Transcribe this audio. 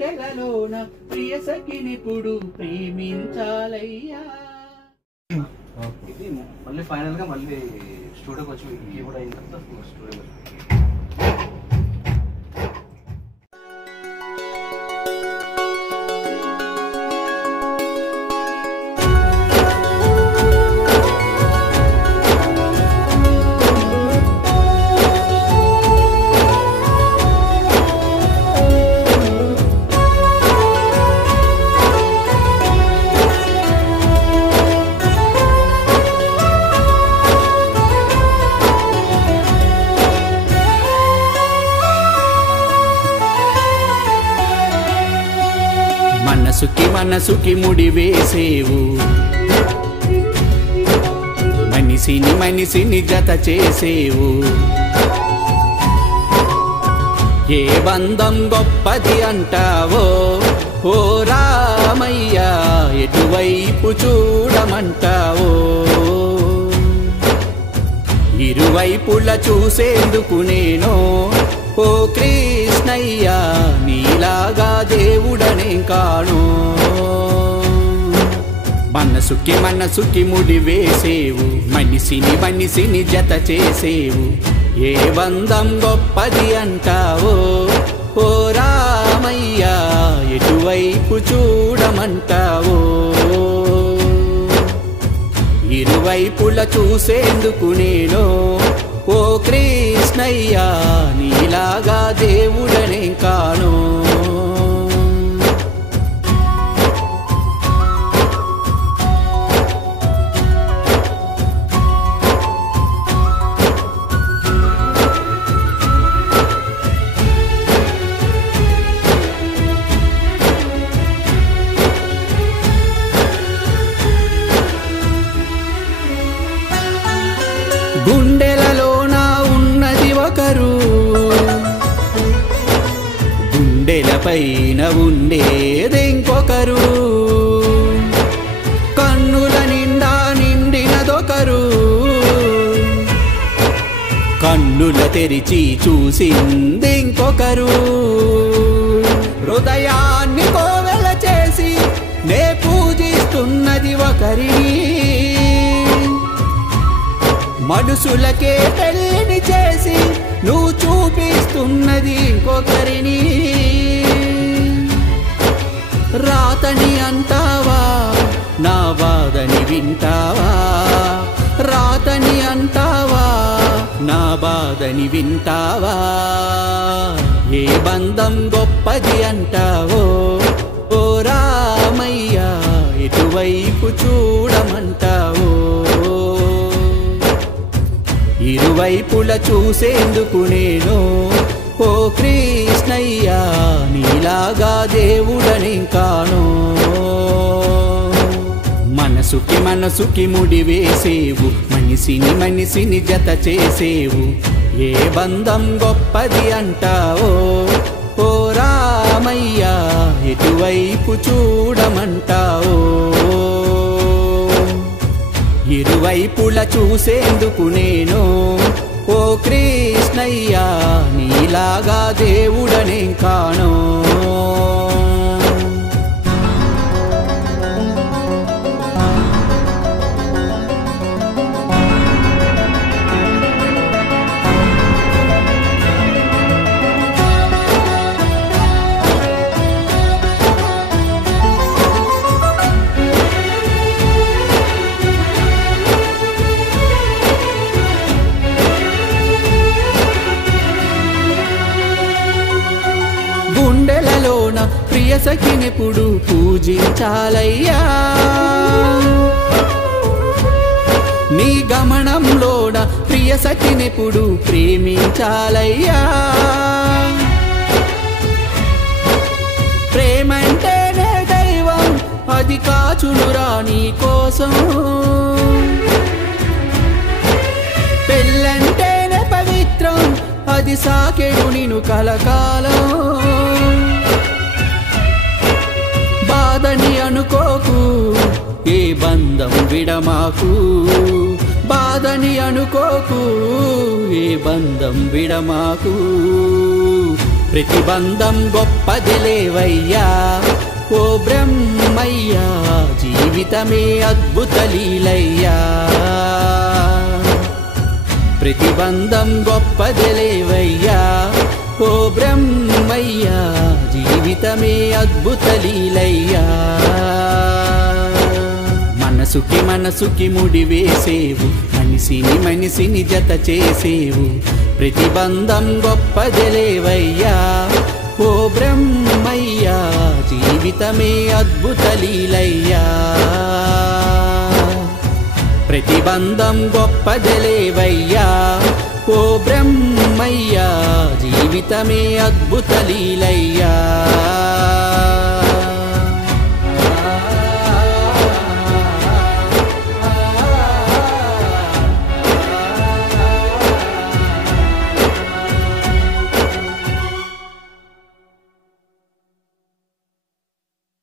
గుండెలలోన ప్రియ సఖినిప్పుడు ప్రేమించాలయ్యా. ఇది మళ్ళీ ఫైనల్ గా మళ్ళీ స్టూడియోకి వచ్చి కీబోర్డ్ అయిన తర్వాత స్టూడియోకి వచ్చి మనసుకి ముడి వేసేవు, మనిషిని జత చేసేవు. ఏ బంధం గొప్పది అంటావో ఓ రామయ్య, ఎటువైపు చూడమంటావో. ఇరువైపుల చూసేందుకు నేను ఓ కృష్ణయ్య, నీలాగా దేవుడనే కాను. మనసుకి ముడి వేసేవు, మనిషిని జత చేసేవు. ఏ బంధం గొప్పది అంటావో ఓ రామయ్య, ఎటువైపు చూడమంటావో. ఇరువైపుల చూసేందుకు నేను ఓ కృష్ణయ్య, నీలాగా దేవుడనే కాను. గుండెలలోన ఉన్నది ఒకరు, గుండెలపైన ఉండేది ఇంకొకరు. కన్నుల నిండా నిండినదొకరు, కన్నుల తెరిచి చూసింది ఇంకొకరు. హృదయాన్ని కోవెల చేసి నే పూజిస్తున్నది ఒకరిని, మనుషులకే పెళ్లిని చేసి నువ్వు చూపిస్తున్నది ఇంకొకరిని. రాతని అంటావా నా బాధని వింటావా, రాతని అంటావా నా బాధని వింటావా. ఏ బంధం గొప్పది అంటావో ఓ రామయ్య, ఎటువైపు చూడమంటావో. ఇరువైపుల చూసేందుకు నేను ఓ కృష్ణయ్య, నీలాగా దేవుడని కాను. మనసుకి ముడి వేసేవు, మనిషిని జత చేసేవు. ఏ బంధం గొప్పది అంటావో ఓ రామయ్య, ఎటువైపు చూడమంటావో. ఇరువైపుల చూసేందుకు నేను ఓ కృష్ణయ్య, నీలాగా దేవుడనే కాను. గుండెలలోన ప్రియ సఖినిప్పుడు పూజించాలయ్యా, నీ గమనంలోన ప్రియ సఖినిప్పుడు ప్రేమించాలయ్యా. ప్రేమంటేనే దైవం, అది కాచునురా నీ కోసం. పెళ్ళంటేనే పవిత్రం, అది సాకెడు నిన్ను కలకాలం. బాధని అనుకోకు, ఏ బంధం విడమాకు. బాధని అనుకోకు, ఏ బంధం విడమాకు. ప్రతిబంధం గొప్పదిలేవయ్యా ఓ బ్రహ్మయ్యా జీవితమే అద్భుత లీలయ్యా ప్రతిబంధం గొప్పదిలేవయ్యా ఓ బ్రహ్మయ్యా జీవితమే అద్భుత లీలయ్యా మనసుకి ముడివేసేవు మనిషిని జత చేసేవు ప్రతిబంధం గొప్పదిలేవయ్యా ఓ బ్రహ్మయ్యా జీవితమే అద్భుత లీలయ్యా ప్రతిబంధం గొప్పదిలేవయ్యా ఓ బ్రహ్మయ్యా జీవితమే అద్భుత లీలయ్యా